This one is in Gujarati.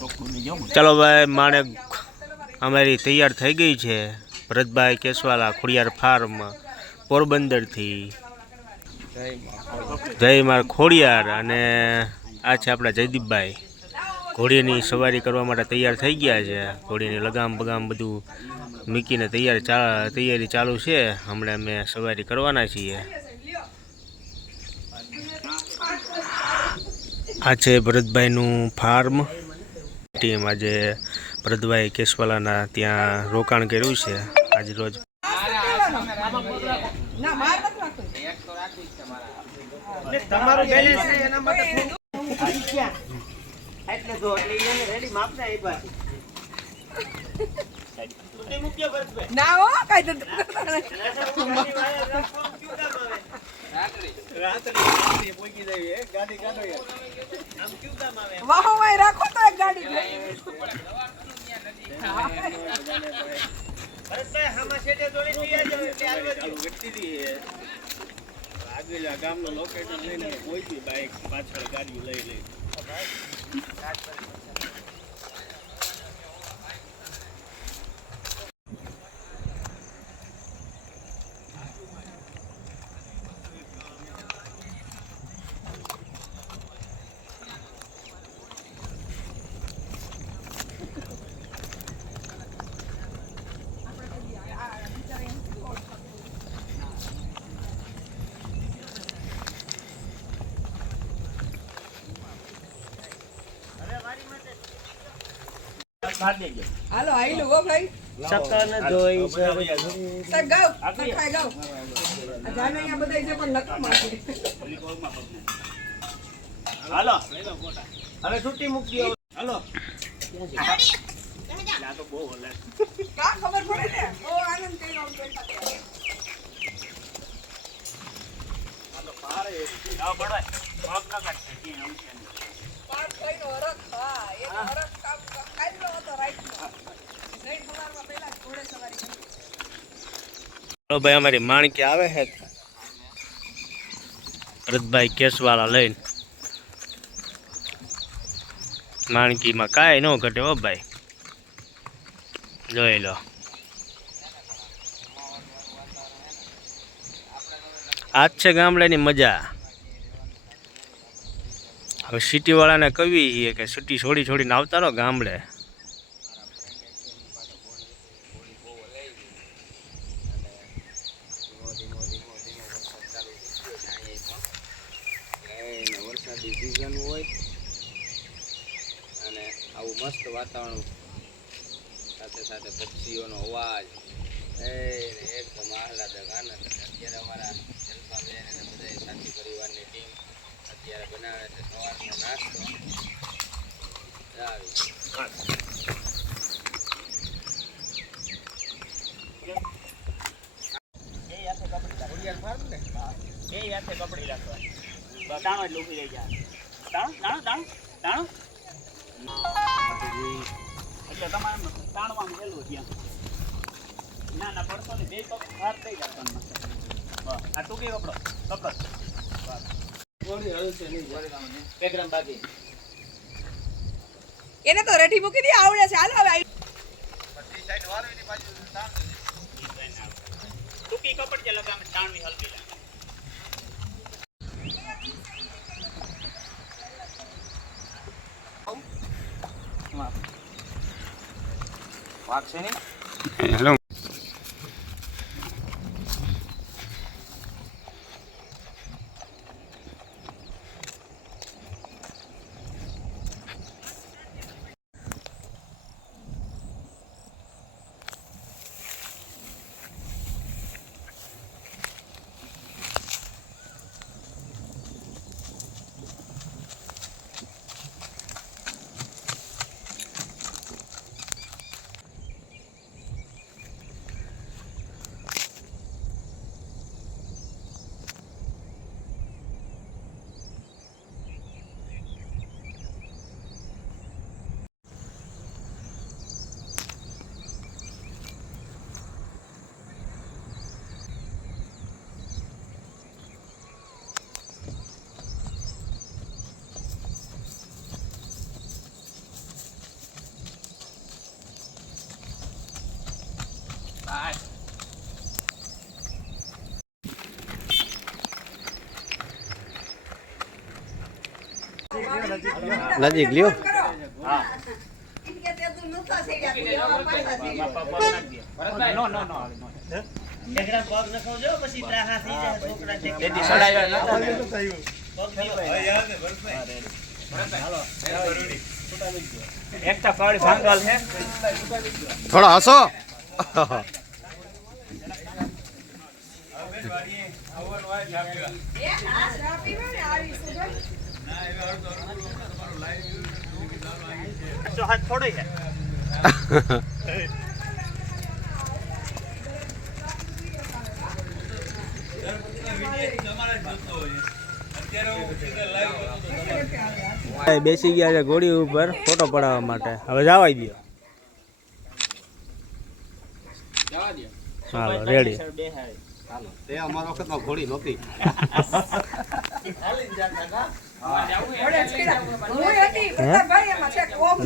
ચાલો ભાઈ માણેક અમારી તૈયાર થઈ ગઈ છે ભરતભાઈ કેસવાલા ખોડિયાર ફાર્મ પોરબંદરથી. જય માર ખોડિયાર અને આ છે આપણા જયદીપભાઈ. ઘોડીની સવારી કરવા માટે તૈયાર થઈ ગયા છે. ઘોડીની લગામ બગામ બધું મૂકીને તૈયાર ચા, તૈયારી ચાલુ છે. હમણાં અમે સવારી કરવાના છીએ. આ છે ભરતભાઈનું ફાર્મ ટીમ આજે પ્રદભાઈ કેશવાલાના ત્યાં રોકાણ કર્યું છે. આજે રોજ ના માર નથી રાખતો તમારું બેલેન્સ છે એના માટે એટલે જો એટલે એને રેડી માપને આપ્યા છે. મૂક્યો ભરતભાઈ ના હો કઈ તો રાત્રિ પોકી જાય ગાડી કાઢો યાર. આમ ક્યુ કામ આવે વાહો વાય રાખો તો એક ગાડી ભરતભાઈ હામાં છેટે દોડી લઈ ગામનો લોકેશન લઈને કોઈ બી બાઈક પાછળ ગાડી લઈ લઈ હાલો આઈલું હો ભાઈ. સકન જોઈ સાહેબ ગાવ ખાઈ ગાવ આ જાને અહીંયા બધા છે પણ નકામા છે. હાલો. હવે છૂટી મૂકી દો હાલો. આ તો બહુ હલે. કા ખબર પડે ને? ઓ આનંદ હતો રાઈટનો. ભાઈ, અમારી માણકી આવે છે. ભરતભાઈ કેસવાળા લઈને. માણકીમાં કાંઈ ન ઘટે હો ભાઈ. જોઈ લો. આજ છે ગામડાની મજા. હવે સિટીવાળાને કવી છીએ કે સિટી છોડી છોડીને આવતા રહો ગામડે. વરસાદી સિઝન હોય અને આવું મસ્ત વાતાવરણ. સાથે સાથે પક્ષીઓનો અવાજ. એ એકદમ આહલાદક આનંદ. અત્યારે અમારા પરિવારની ટીમ અત્યારે બનાવે છે. એ યાથે કપડી રાખવા દાણો એટલે ઊભી રહી જાય દાણો દાણો દાણો દાણો એટલે તમારે તાણવાનું પેલું ત્યાં ના ના પડતો ને બે પગ હાર થઈ જાય તમને આ ટૂંકી કપડો. કપડો બાકી એને તો રેઠી મૂકી દી આવડે છે. હાલો હવે ટૂંકી કપડ જે લગાવે તાણવી હલકી લાગે. હેલો ભાંગલ લ્યો થોડા હસો. એ હા, ચા પીવે ને આવી સુગંધ. છે. બેસી ગયા છે ઘોડી ઉપર ફોટો પડાવવા માટે. હવે જવાય દો જવા હાલો રેડી. તે અમારા વખતમાં ઘોડી નહોતી. ઘોડે ચડ્યા. હું હતી, ભાઈ એમાં છે, કોમ.